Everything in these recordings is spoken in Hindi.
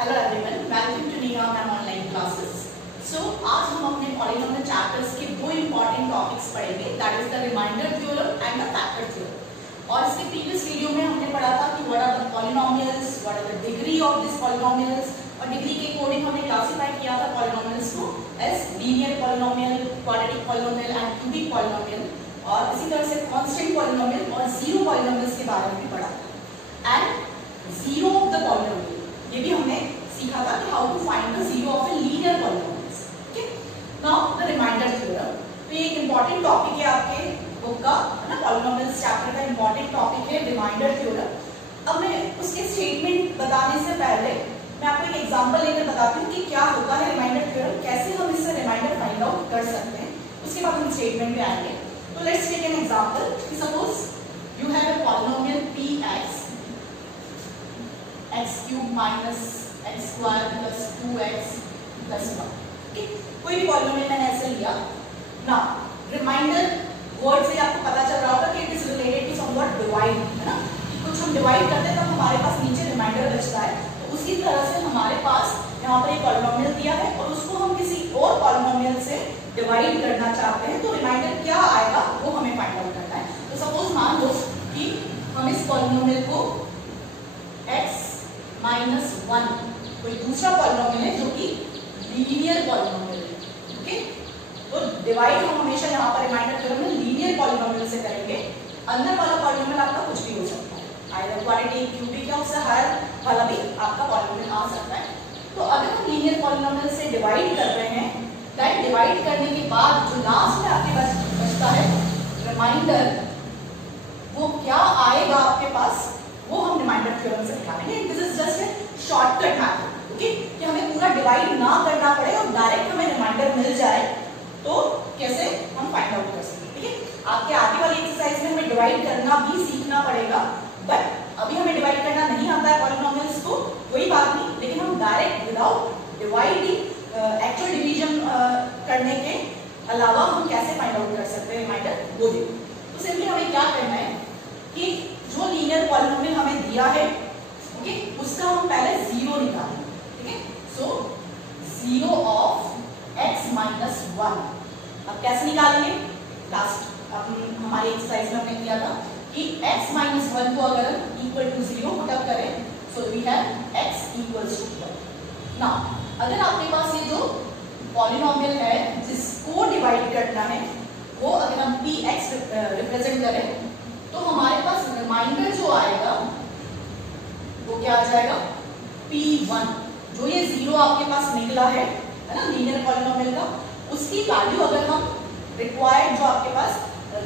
Hello everyone, welcome to Nia ma'am online classes. सो आज हम अपने पॉलिनोमियल चैप्टर्स के दो इंपॉर्टेंट टॉपिक्स पढ़ेंगे, that is the remainder theorem and the factor theorem. और इसके प्रीवियस वीडियो में हमने पढ़ा था कि what are the polynomials, what are the degree of this polynomials, और डिग्री के अकॉर्डिंग हमने क्लासिफाई किया था पॉलिनोमियल्स को as linear polynomial, quadratic polynomial and cubic polynomial. और इसी तरह से कांस्टेंट पॉलिनोमियल और जीरो पॉलिनोमियल्स के बारे में पढ़ा था। And zero of the polynomial ये भी हमने सीखा था कि how to find the zero of a linear polynomials. Okay, now the remainder theorem. तो ये एक इंपॉर्टेंट टॉपिक है आपके बुक का, है ना, पॉलिनोमियल्स चैप्टर का इंपॉर्टेंट टॉपिक है रिमाइंडर थ्योरम। अब मैं उसके स्टेटमेंट बताने से पहले मैं आपको एक एग्जांपल लेकर बताती हूँ कि क्या होता है रिमाइंडर थ्योरम, कैसे हम इससे रिमाइंडर फाइंड आउट कर सकते हैं। उसके बाद हम स्टेटमेंट पे आएंगे। तो लेट्स टेक एन एग्जांपल कि suppose you have a polynomial px x cube minus x square plus 2x plus 1। ठीक, कोई भी पॉलिनोमियल मैंने ऐसे लिया ना। रिमाइंडर वर्ड से आपको पता चल रहा होगा कि it is related to somewhat divide, है ना। कुछ हम डिवाइड करते हैं तब हमारे पास नीचे रिमाइंडर बचता है। तो उसी तरह से हमारे पास यहाँ पर एक पॉलिनोमियल दिया है और उसको हम किसी और पॉलिनोमियल से डिवाइड करना चाहते हैं, तो रिमाइंडर क्या आएगा वो हमें फाइंड आउट करना है। तो सपोज मान लो कि हम इस पॉलिनोमियल को x माइनस 1 कोई दूसरा पॉलिनोमियल है जो कि लीनियर पॉलिनोमियल है। ओके, तो डिवाइड हम हमेशा यहाँ पर रिमाइंडर थ्योरम में लीनियर पॉलिनोमियल से करेंगे। अंदर वाला पॉलिनोमियल आपका कुछ भी हो सकता है, आइदर क्वाड्रेटिक, क्यूबिक या उससे हायर वाला भी आपका पॉलिनोमियल आ सकता है। तो अगर हम लीनियर पॉलिनोमियल से डिवाइड कर रहे हैं, दैट डिवाइड करने के बाद जो लास्ट में आपके पास बचता है रिमाइंडर, वो क्या आएगा आपके पास, वो हम रिमाइंडर थ्योरम से निकालेंगे। This is just a shortcut method, okay, कि हमें पूरा डिवाइड ना करना पड़े और डायरेक्ट हमें रिमाइंडर मिल जाए। तो कैसे हम फाइंड आउट कर सकते हैं। ठीक है, आपके आगे वाली एक्सरसाइज में हमें डिवाइड करना भी सीखना पड़ेगा, बट अभी हमें डिवाइड करना नहीं आता है पॉलिनोमियल्स को, कोई बात नहीं, लेकिन हम direct without dividing actual division करने के अलावा हम कैसे फाइंड आउट कर सकते हैं रिमाइंडर, वो देखो। तो सिंपली हमें क्या करना है कि जो लीनियर पॉलिनोमियल हमें दिया है, ओके, उसका हम पहले जीरो निकालेंगे। ठीक है, so zero of x minus 1। अब कैसे निकालेंगे, लास्ट हमारी एक्सरसाइज में हमने किया था कि x माइनस 1 को अगर हम इक्वल टू 0 पुटअप करें, so we have x equals to 1। Now अगर आपके पास ये जो पॉलिनोमियल है जिसको डिवाइड करना है, वो अगर हम px रिप्रेजेंट करें, तो हमारे पास रिमाइंडर जो आएगा वो क्या आ जाएगा, p1। जो ये जीरो आपके पास निकला है ना लीनियर पॉलिनोमियल का, उसकी वैल्यू अगर हम रिक्वायर्ड जो आपके पास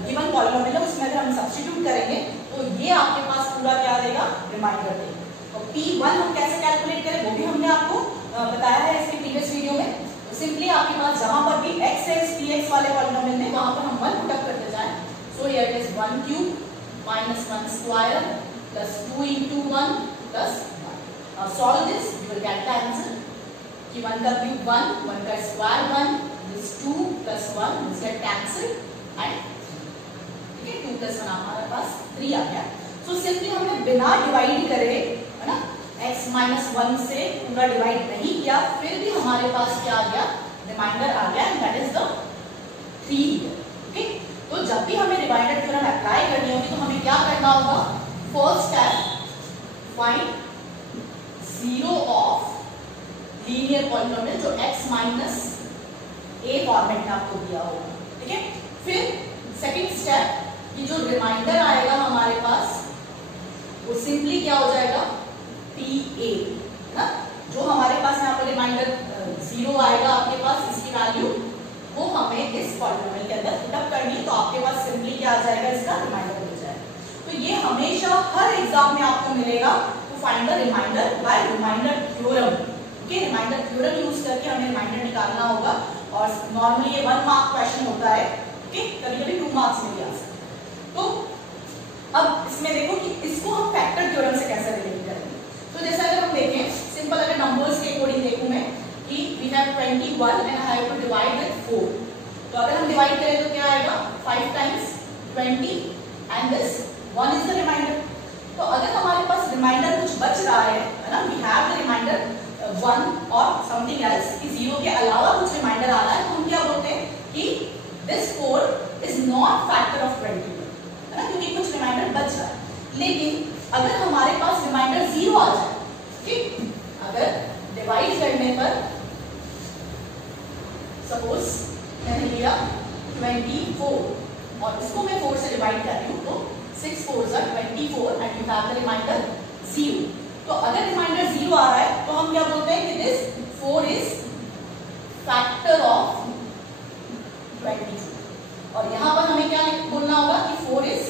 गिवन पॉलिनोमियल है उसमें अगर हम सब्स्टिट्यूट करेंगे, तो ये आपके पास पूरा क्या देगा, रिमाइंडर देगा। तो p1 हम कैसे कैलकुलेट करें वो भी हमने आपको बताया है इसके प्रीवियस वीडियो में। तो सिंपली आपके पास जहां पर भी x है इस px वाले पॉलिनोमियल में, वहां पर हम 1 पुटअप करते जाएं। So here it is 1 cube minus 1 square plus 2 into 1 plus 1. Now solve this, you will get the answer कि 1 का cube 1, 1 का square 1, this 2 plus 1 this get cancelled and ठीक है 2 plus 1 हमारे पास 3 आ गया। So simply हमने बिना डिवाइड करे, है ना, x minus 1 से पूरा डिवाइड नहीं किया, फिर भी हमारे पास क्या आ गया, रिमाइंडर आ गया, and that is the 3 here. Okay? तो जब भी हमें रिमाइंडर थ्योरम अप्लाई करनी होगी तो हमें क्या करना होगा, first step find zero of linear polynomial जो x माइनस a फॉर्मेट में आपको दिया होगा। ठीक है, फिर सेकंड स्टेप ये जो रिमाइंडर आएगा हमारे पास वो सिंपली क्या हो जाएगा, pa, ना, जो हमारे पास यहाँ पर रिमाइंडर जीरो आएगा आपके पास, इसकी वैल्यू वो हमें इस पॉलिनोमियल के अंदर पुटअप करनी है, तो आपके पास सिंपली क्या आ जाएगा, इसका रिमाइंडर मिल जाएगा। तो ये हमेशा हर एग्जाम में आपको मिलेगा, to find the remainder by remainder theorem. Okay, remainder theorem use करके हमें रिमाइंडर निकालना होगा, और नॉर्मली ये 1 मार्क क्वेश्चन होता है। ओके, कभी-कभी 2 मार्क्स में भी आ सकता है। तो अब इसमें देखो कि इसको हम फैक्टर थ्योरम से कैसे रिलेट करेंगे। तो जैसे अगर हम देखें सिंपल, अगर नंबर्स के अकॉर्डिंग देखूं मैं कि we have 21 and I have to divide with 4, तो अगर हम डिवाइड करें तो क्या आएगा, 5 times 20 and this 1 is the remainder। तो अगर हमारे पास रिमाइंडर कुछ बच रहा है ना, we have the remainder 1 और समथिंग एल्स कि 0 के अलावा कुछ रिमाइंडर आ रहा है, तो हम क्या बोलते हैं कि this 4 is not factor of 21, है ना, क्योंकि कुछ रिमाइंडर बच रहा है। लेकिन अगर हमारे पास रिमाइंडर 0 आ जाए, ठीक, अगर डिवाइड करने पर सपोज मैंने लिया 24 और इसको मैं 4 से डिवाइड कर रही हूँ, तो 6 4s are 24 and you have the remainder 0। तो अगर रिमाइंडर 0 आ रहा है तो हम क्या बोलते हैं कि दिस 4 इज फैक्टर ऑफ 22, और यहां पर हमें क्या बोलना होगा कि 4 is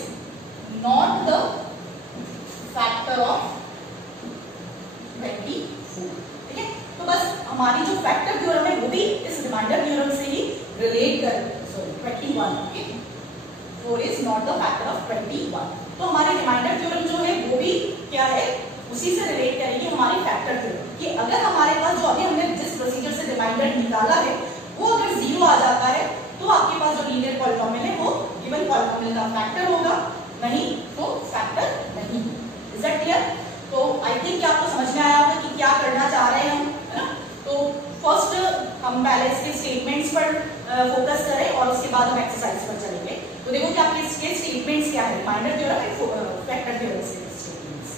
not the factor of 24, ठीक है। तो बस हमारी जो फैक्टर थ्योरम है वो भी इस रिमाइंडर थ्योरम से ही रिलेट कर, sorry 21, okay, 4 is not the factor of 21। तो हमारी रिमाइंडर थ्योरम जो है वो भी क्या है, उसी से रिलेट करेगी हमारी फैक्टर थ्योरम, कि अगर हमारे पास जो अभी हमने जिस प्रोसीजर से रिमाइंडर निकाला है वो अगर 0 आ जाता है तो आपके पास जो लीनियर पॉलिनोमियल है वो गिवन पॉलिनोमियल का फैक्टर होगा, नहीं तो फैक्टर नहीं। Is that clear? तो आई थिंक आपको समझ में आया होगा कि क्या करना चाह रहे हैं हम, है ना। तो फर्स्ट हम पहले इसके स्टेटमेंट्स पर फोकस करें और उसके बाद हम एक्सरसाइज पर चलेंगे। तो देखो कि आपके इसके स्टेटमेंट्स क्या है, remainder theorem and factor theorem से statements.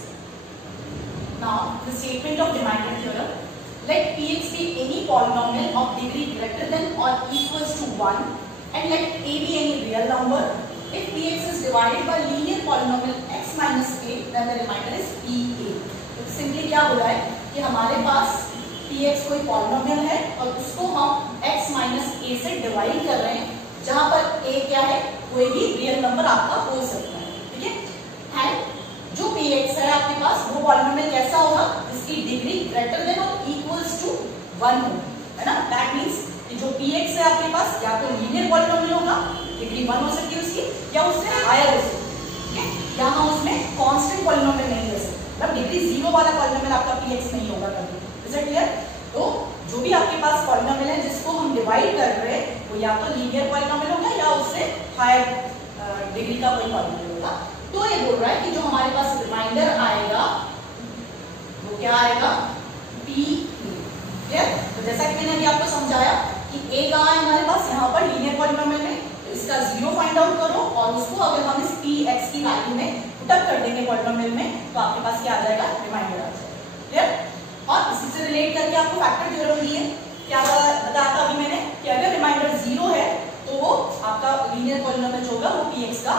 Now the statement of remainder theorem, let px be any polynomial of degree greater than or equals to 1 and let a be any real number. If px is divided by linear polynomial x minus a, then the remainder is pa. तो सिंपली क्या हो रहा है कि हमारे पास px कोई पॉलिनोमियल है और उसको हम x माइनस a से डिवाइड कर रहे हैं, जहां पर a क्या है, कोई भी रियल नंबर आपका हो सकता है, ठीक है। एंड जो px है आपके पास वो पॉलिनोमियल कैसा होगा, जिसकी डिग्री ग्रेटर देन और इक्वल्स टू 1 हो, है ना। दैट मींस कि जो px है आपके पास या तो लीनियर पॉलिनोमियल होगा, डिग्री 1 हो सकती है उसकी, या उससे हायर हो सकती है, ठीक है। यहां उसमें कांस्टेंट पॉलिनोमियल नहीं हो सकता, मतलब डिग्री 0 वाला पॉलिनोमियल आपका px नहीं होगा कभी। Is it clear? तो जो भी आपके पास पॉलिनोमियल है जिसको हम डिवाइड कर रहे हैं वो या तो लीनियर पॉलिनोमियल होगा या उससे हायर डिग्री का कोई पॉलिनोमियल होगा। तो ये बोल रहा है कि जो हमारे पास रिमाइंडर आएगा वो क्या आएगा, p। तो जैसा कि मैंने अभी आपको समझाया कि a कहाँ है हमारे पास, यहाँ पर लीनियर पॉलिनोमियल में, तो इसका 0 फाइंड आउट करो और उसको अगर हम इस px की वैल्यू में पुटअप कर देंगे पॉलिनोमियल में, तो आपके पास क्या आ जाएगा, रिमाइंडर आ जाएगा। क्लियर? और इसी से रिलेट करके आपको फैक्टर थ्योरम दी है, क्या बताया था अभी मैंने कि अगर रिमाइंडर 0 है तो वो आपका लीनियर पॉलिनोमियल जो होगा वो px का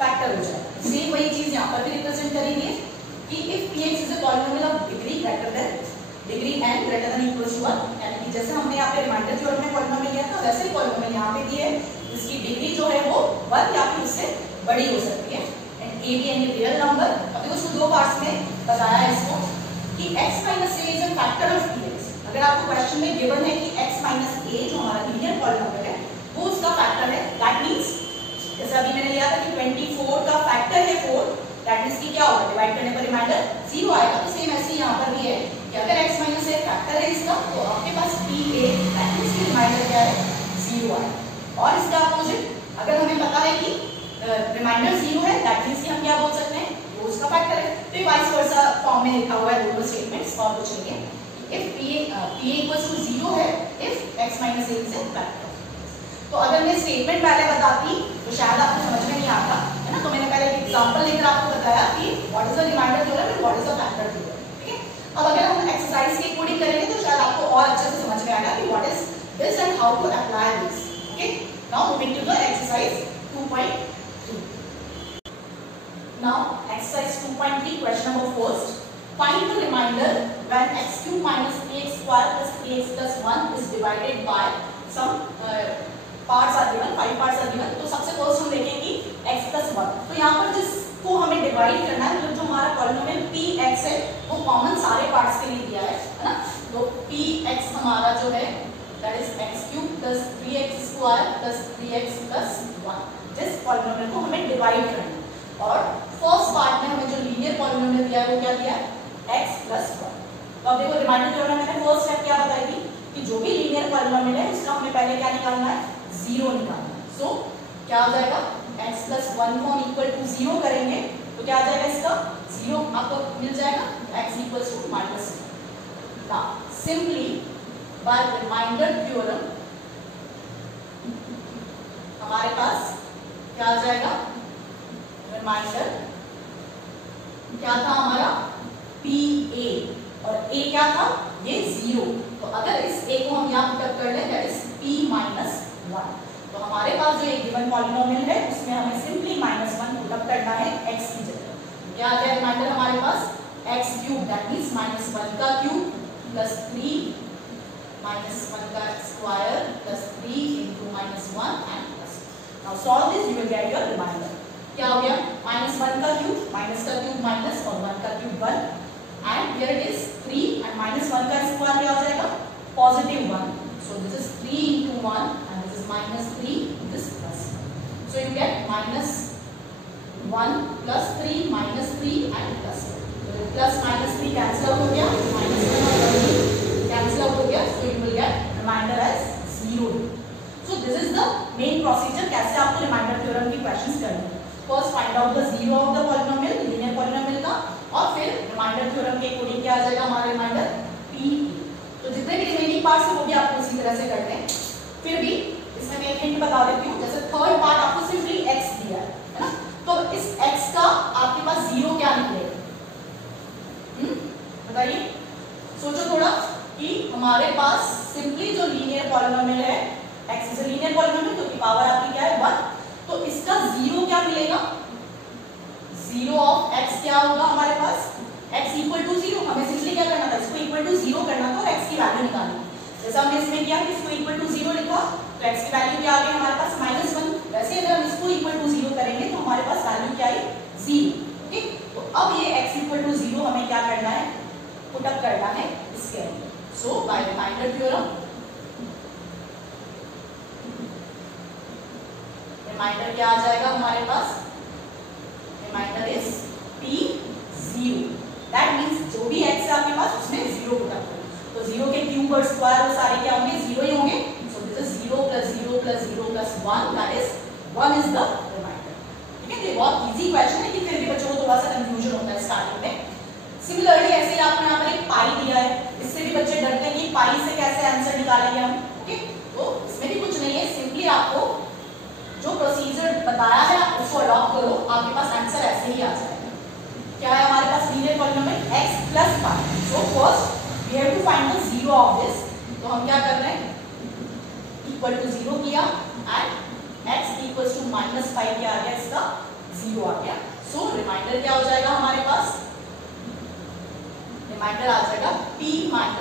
फैक्टर हो जाएगा। सेम वही चीज यहाँ पर भी रिप्रेजेंट करेंगे कि if px is a polynomial of degree greater than degree n greater than equals to 1, यानी कि जैसे हमने यहाँ पे रिमाइंडर थ्योरम में पॉलिनोमियल लिया था वैसे ही पॉलिनोमियल यहाँ पे दिए, इसकी डिग्री जो है वो 1 या फिर उससे बड़ी हो सकती है। एंड a भी यानी रियल नंबर। अब देखो इसको दो पार्ट्स में बताया है इसको कि x minus a is a factor of px। अगर आपको क्वेश्चन में गिवन है कि x माइनस a जो हमारा लीनियर पॉलिनोमियल है वो उसका फैक्टर है, दैट मींस जैसे अभी मैंने लिया था कि 24 का फैक्टर है 4, दैट मींस कि क्या होगा, डिवाइड करने पर रिमाइंडर 0 आएगा। तो सेम ऐसे यहाँ पर भी है कि अगर x माइनस a फैक्टर है इसका तो आपके पास pa, दैट मींस कि रिमाइंडर क्या है, 0 आएगा। और इसका अपोजिट अगर हमें पता है कि रिमाइंडर 0 है, दैट मींस कि हम क्या बोल सकते हैं, वो उसका फैक्टर है। तो ये वाइस वर्सा फॉर्म में लिखा हुआ है दोनों स्टेटमेंट्स, और कुछ नहीं है। इफ pa इक्वल्स टू 0 है if x minus a is a factor. तो अगर मैं स्टेटमेंट पहले बताती तो शायद आपको समझ में नहीं आता, है ना। तो मैंने पहले एक एग्जांपल लेकर आपको बताया कि what is the remainder theorem and what is the factor theorem, ठीक है। अब अगर हम एक्सरसाइज की कोडिंग करेंगे तो शायद आपको और अच्छे से समझ में आएगा कि what is this and how to apply this, okay. Now moving to the exercise 2.2। Now exercise 2.3 question number first, find the remainder when x cube minus ax square plus ax plus 1 is divided by some parts are given, 5 parts are given. तो सबसे फर्स्ट हम देखें कि x plus 1, तो यहाँ पर जिसको हमें डिवाइड करना है, मतलब जो हमारा पॉलिनोमियल px है वो कॉमन सारे पार्ट्स के लिए दिया है ना। तो px हमारा जो है that is x cube plus 3x square plus 3x plus 1, जिस पॉलिनोमियल को हमें डिवाइड करना है। और फर्स्ट पार्ट में हमें जो लीनियर पॉलिनोमियल दिया है वो क्या दिया है, x plus 1। तो अब देखो रिमाइंडर थ्योरम में मैंने फर्स्ट स्टेप क्या बताई थी कि जो भी लीनियर पॉलिनोमियल है उसका हमें पहले क्या निकालना है, 0 निकालना है। सो क्या आ जाएगा, x plus 1 को हम इक्वल टू 0 करेंगे तो क्या आ जाएगा, इसका 0 आपको मिल जाएगा, x equals to -1। Now simply by remainder theorem हमारे पास क्या आ जाएगा, रिमाइंडर क्या था हमारा पी ए, और ए क्या था ये 0, तो अगर इस ए को हम यहाँ पुटअप कर लें दैट इज p माइनस 1, तो हमारे पास जो एक गिवन पॉलिनोमियल है उसमें हमें सिंपली -1 पुटअप करना है x की जगह। क्या आ जाए रिमाइंडर हमारे पास x क्यूब दैट मींस -1 का क्यूब प्लस 3 -1 का square plus 3 into -1 and plus। Now solve this you will get your remainder. क्या हो गया, -1 का क्यूब माइनस का क्यूब माइनस और 1 का cube 1 and here it is 3 and -1 का स्क्वायर क्या हो जाएगा +1, so this is 3 into 1 and this is -3, this plus 1, so you get -1 plus 3 -3 and plus 1, so plus -3 cancel out हो गया, -1 cancel out हो गया, so you will get remainder as 0। so this is the main procedure कैसे आपको रिमाइंडर थ्योरम की क्वेश्चंस करनी है। First find out the zero of the polynomial, linear polynomial का, और फिर रिमाइंडर थ्योरम के अकॉर्डिंग क्या आ जाएगा हमारा रिमाइंडर पी। तो जितने भी रिमेनिंग पार्ट्स है वो भी आपको इसी तरह से करते हैं। फिर भी इसमें मैं एक हिंट बता देती हूँ, जैसे थर्ड पार्ट आपको सिंपली x दिया है ना, तो इस x का आपके पास 0 क्या निकलेगा, बताइए, सोचो थोड़ा कि हमारे पास सिंपली जो लीनियर पॉलिनोमियल है x is a linear polynomial, तो की पावर आपकी क्या है 1, तो इसका 0 क्या मिलेगा, 0 ऑफ x क्या होगा हमारे पास, x इक्वल टू 0, हमें सिंपली क्या करना था, इसको इक्वल टू 0 करना था और x की वैल्यू निकालनी। जैसे हमने इसमें किया कि इसको इक्वल टू 0 लिखा, तो x की वैल्यू क्या आ गई हमारे पास -1, वैसे अगर हम इसको इक्वल टू 0 करेंगे तो हमारे पास वैल्यू क्या आई 0। ठीक, तो अब ये x इक्वल टू 0 हमें क्या करना है, पुट अप करना है इसके अंदर। So by remainder theorem remainder क्या आ जाएगा हमारे पास, remainder is p0, that means जो भी x है आपके पास उसमें 0 पुट अप करो, तो 0 के क्यूब और स्क्वायर वो सारे क्या होंगे 0 ही होंगे, so this is 0 + 0 + 0 + 1 that is 1 is the remainder. ठीक है, ये बहुत इजी क्वेश्चन है कि फिर भी बच्चों को थोड़ा सा कंफ्यूजन होता है स्टार्टिंग में। सिमिलरली ऐसे ही आपको यहाँ पर एक पाई दिया है, इससे भी बच्चे डरते हैं कि पाई से कैसे आंसर निकालेंगे हम। ओके, तो इसमें भी कुछ नहीं है, सिंपली आपको जो प्रोसीजर बताया है आप उसको अडॉप्ट करो, आपके पास आंसर ऐसे ही आ जाएगा। क्या है हमारे पास लीनियर पॉलिनोमियल x + पाई, so first we have to find the 0 of this, तो हम क्या कर रहे हैं, इक्वल टू 0 किया एंड x इक्वल टू -5 क्या आ गया, इसका 0 आ गया, सो रिमाइंडर क्या हो जाएगा हमारे पास, रिमाइंडर आ जाएगा p - 1।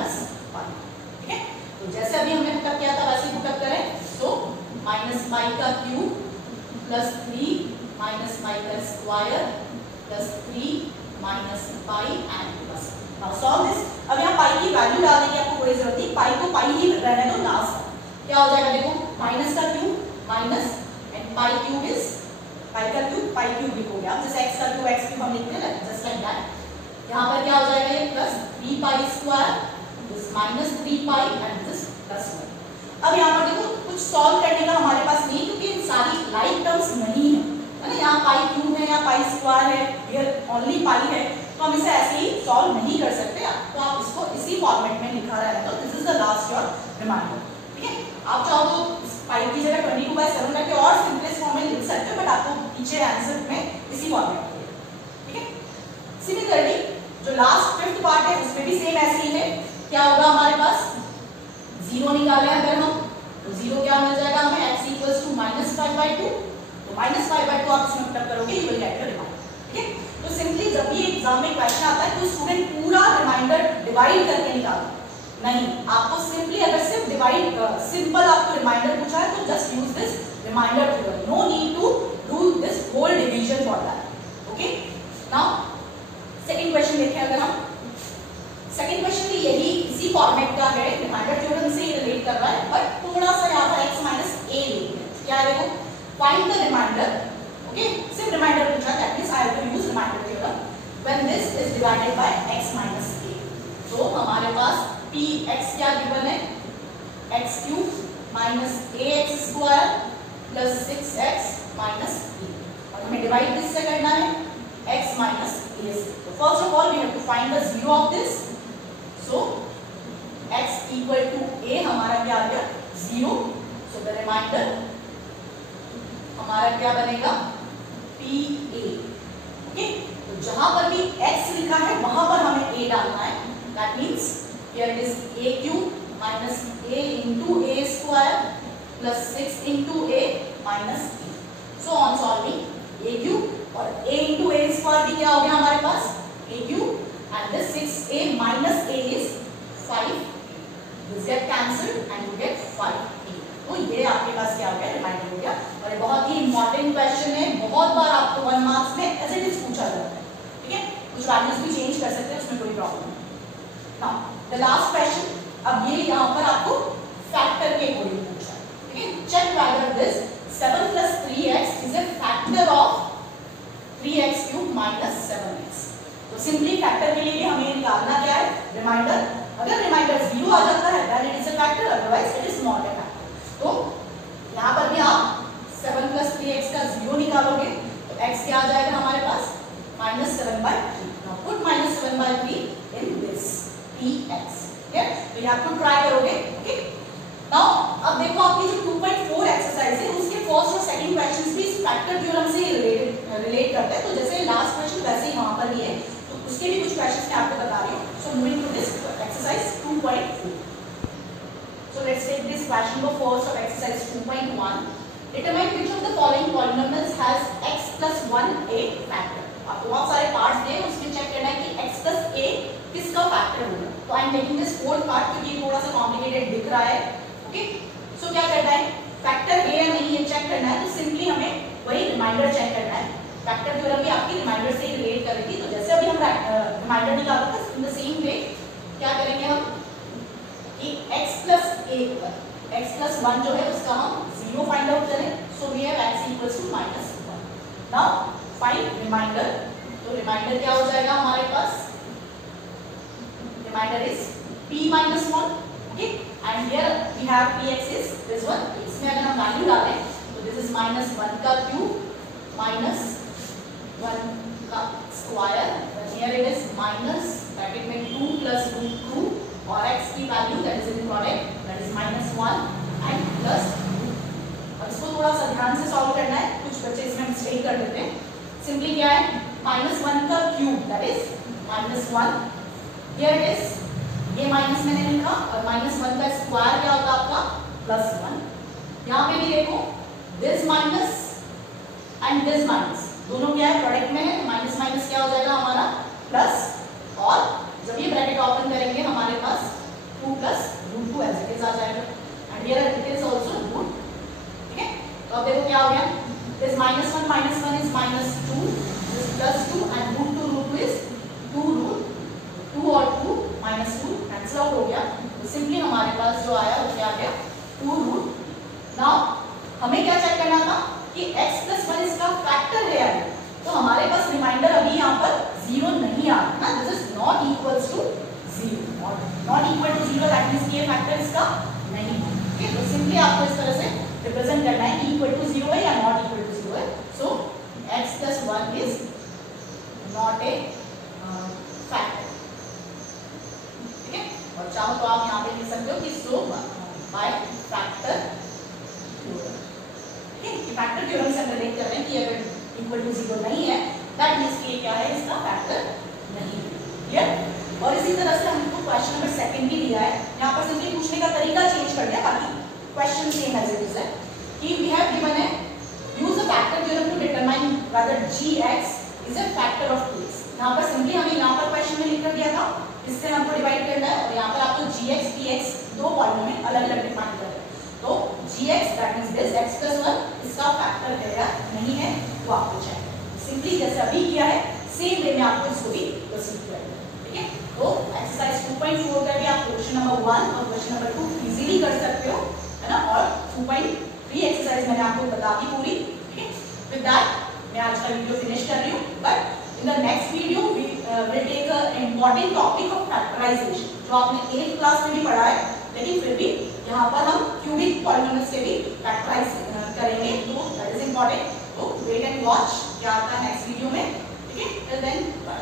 ठीक है, तो जैसे अभी हमने पुटअप किया था वैसे ही पुटअप करें, सो -5 का क्यूब प्लस 3 -5 का square plus 3 -pi and plus. Now solve this. अब यहाँ पाई की वैल्यू डालने की आपको कोई जरूरत नहीं, पाई को पाई ही रहने दो लास्ट। क्या हो जाएगा देखो, माइनस का cube minus and pi cube is pi का क्यूब पाई क्यूब लिखोगे आप, जैसे x का क्यूब x क्यूब हम लिखते हैं जस्ट लाइक दैट। यहाँ पर क्या हो जाएगा ये plus 3 square this -3 pi and this plus 1। अब यहाँ पर देखो कुछ सॉल्व करने का हमारे पास नहीं, क्योंकि इन सारी लाइक टर्म्स नहीं है ना, यहाँ पाई क्यूब है, यहाँ पाई स्क्वायर है, हियर ओनली पाई है, तो हम इसे ऐसे ही सॉल्व नहीं कर सकते, तो आप इसको इसी फॉर्मेट में लिखा रहने दो, this is the last your remainder. ठीक है, आप चाहो तो पाई की जगह 22/7 करके और सिंपलेस्ट फॉर्म में लिख सकते हो, बट आपको पीछे आंसर में इसी फॉर्मेट में। ठीक है, सिमिलरली जो लास्ट 5th पार्ट है उसमें भी सेम ऐसे ही है। क्या होगा हमारे पास, 0 निकाले अगर हम, तो 0 क्या मिल जाएगा हमें, x इक्वल्स टू -5/2, तो -5/2 आप इसमें पुट अप करोगे, you will get your remainder. ठीक है, तो सिंपली जब भी एग्जाम में क्वेश्चन आता है तो स्टूडेंट पूरा रिमाइंडर डिवाइड करके निकालो नहीं, आपको सिंपली अगर सिर्फ डिवाइड सिंपल आपको रिमाइंडर पूछा है तो just use this remainder theorem, no need to do this whole division for that. Okay, now second question देखें अगर हम, सेकंड क्वेश्चन भी यही इसी फॉर्मेट का है, रिमाइंडर थ्योरम से ही रिलेट कर रहा है, बट थोड़ा सा यहाँ पर x - a लेंगे। क्या देखो, फाइंड द रिमाइंडर। ओके, सिर्फ रिमाइंडर पूछा, that means I have to use remainder theorem when this is divided by x - a। तो हमारे पास px क्या गिवन है, x³ - ax² + 6x - a, और हमें डिवाइड किससे करना है, x - a से। तो first of all we have to find the 0 of this, so x equal to a हमारा क्या आ गया 0। सो द रिमाइंडर हमारा क्या बनेगा pa। ओके, तो जहां पर भी x लिखा है वहां पर हमें a डालना है। That means here it is a cube minus a into a square plus 6 into a minus a। So on solving a cube और a इंटू a स्क्वायर भी क्या हो गया हमारे पास a cube and this 6a minus a is 5। This get cancelled and you get 5a। तो ये आपके पास क्या हो गया रिमाइंडर हो गया। और ये बहुत ही इंपॉर्टेंट क्वेश्चन है, बहुत बार आपको 1 मार्क्स में ऐसे ही पूछा जाता है। ठीक है, कुछ वैल्यूज भी चेंज कर सकते हैं, उसमें कोई प्रॉब्लम नहीं। नाउ द लास्ट क्वेश्चन, अब ये यहाँ पर आपको फैक्टर के अकॉर्डिंग पूछा है। ठीक है, check whether this 7 plus 3x is a factor of 3x cube minus 7x। तो सिंपली फैक्टर के लिए हमें निकालना क्या है रिमाइंडर। अगर रिमाइंडर 0 आ जाता है then it is a factor, otherwise it is not a factor. तो यहाँ पर भी आप 7 plus 3x का 0 निकालोगे तो x क्या आ जाएगा हमारे पास -7/3। Now put -7/3 in this px। ठीक है, तो यहाँ को ट्राई करोगे। ओके, नाउ अब देखो आपकी जो 2.4 एक्सरसाइज है उसके फर्स्ट और सेकंड क्वेश्चंस भी फैक्टर थ्योरम से रिलेट करते हैं। तो जैसे लास्ट क्वेश्चन वैसे ही वहां पर भी है, तो उसके भी कुछ क्वेश्चंस मैं आपको बता रही हूं। So moving to this exercise 2.4। So let's take this question को first of exercise 2.1। Determine which of the following polynomials has x plus 1 a factor. आपको बहुत सारे पार्ट्स दिए, उसमें चेक करना है कि x plus a किसका फैक्टर होगा। तो I am making this fourth part क्योंकि थोड़ा सा कॉम्प्लिकेटेड दिख रहा है। ओके, सो क्या करना है फैक्टर है या नहीं ये चेक करना है। तो सिंपली हमें वही रिमाइंडर चेक करना है। फैक्टर थ्योरम भी आपकी रिमाइंडर से ही रिलेट करेगी। तो जैसे अभी हम रिमाइंडर निकालते हैं इन द सेम वे क्या करेंगे हम कि x plus a पर x plus 1 जो है उसका हम 0 फाइंड आउट करें। So we have x equals to -1। Now find remainder. तो रिमाइंडर क्या हो जाएगा हमारे पास, remainder is p minus 1। Okay, and here we have px is this one। इसमें अगर हम वैल्यू डालें तो दिस इज -1 का क्यूब माइनस 1 का square, here it is minus bracket में 2 plus √2 और x की value that is in product that is -1 and plus 2। अब इसको थोड़ा सा ध्यान से सॉल्व करना है, कुछ बच्चे इसमें मिस्टेक कर देते हैं। सिंपली क्या है -1 का cube that is -1, here it is ये माइनस मैंने लिखा और -1 का स्क्वायर क्या होगा आपका +1। यहाँ पे भी देखो this minus and this minus दोनों क्या है प्रोडक्ट में है, तो माइनस माइनस क्या हो जाएगा हमारा प्लस, और जब ये ब्रैकेट ओपन करेंगे हमारे पास 2 plus √2 एज इट इज आ जाएगा and here it is also root. ठीक है, तो अब देखो क्या हो गया this -1 is -2, this +2 and √2 is 2 और 2 -2 कैंसिल आउट हो गया। तो सिंपली हमारे पास जो आया वो क्या आ गया 2 नाउ हमें क्या चेक करना था कि x plus 1 इसका फैक्टर है यार। तो हमारे पास रिमाइंडर अभी यहाँ पर 0 नहीं आ रहा ना, this is not equals to 0, not equal to 0 that means ये फैक्टर इसका नहीं है। ओके, तो सिंपली आपको इस तरह से रिप्रेजेंट करना है कि इक्वल टू 0 है या नॉट इक्वल टू 0 है। सो x plus 1 is not a factor. ठीक है, और चाहो तो आप यहाँ पे लिख सकते हो कि सो बाय फैक्टर थ्योरम। ठीक है, फैक्टर थ्योरम से रिलेट कर रहे हैं कि अगर इक्वल टू 0 नहीं है दैट मींस कि क्या है इसका फैक्टर नहीं है। क्लियर। और इसी तरह से हमको क्वेश्चन नंबर 2 भी दिया है, यहाँ पर सिंपली पूछने का तरीका चेंज कर दिया, बाकी question same as it is है कि वी हैव गिवन है use the factor theorem to determine whether gx is a factor of 2x। यहाँ पर सिंपली हमें यहाँ पर क्वेश्चन में लिख कर दिया था, इससे हमको डिवाइड करना है और यहाँ पर आपको gx px दो पॉलिनोमियल अलग अलग डिफाइन कर रहे हैं। तो gx that means this x plus 1 इसका फैक्टर है या नहीं है वो आपको चेक करना। सिंपली जैसे अभी किया है सेम वे में आपको इसको भी प्रोसीड करना है। ठीक है, तो एक्सरसाइज 2.4 का भी आप क्वेश्चन नंबर 1 और क्वेश्चन नंबर 2 इजीली कर सकते हो, है ना। और 2.3 एक्सरसाइज मैंने आपको बता दी पूरी। ठीक है, विद दैट मैं आज का वीडियो फिनिश कर रही हूँ, but in the next video we will take a important topic of factorization जो आपने 8th क्लास में भी पढ़ा है, लेकिन फिर भी यहाँ पर हम क्यूबिक पॉलिनोमियल्स के भी फैक्टराइज करेंगे, तो दैट इज इंपॉर्टेंट। तो वेट एंड वॉच क्या आता है नेक्स्ट वीडियो में। ठीक है, टिल देन बाय।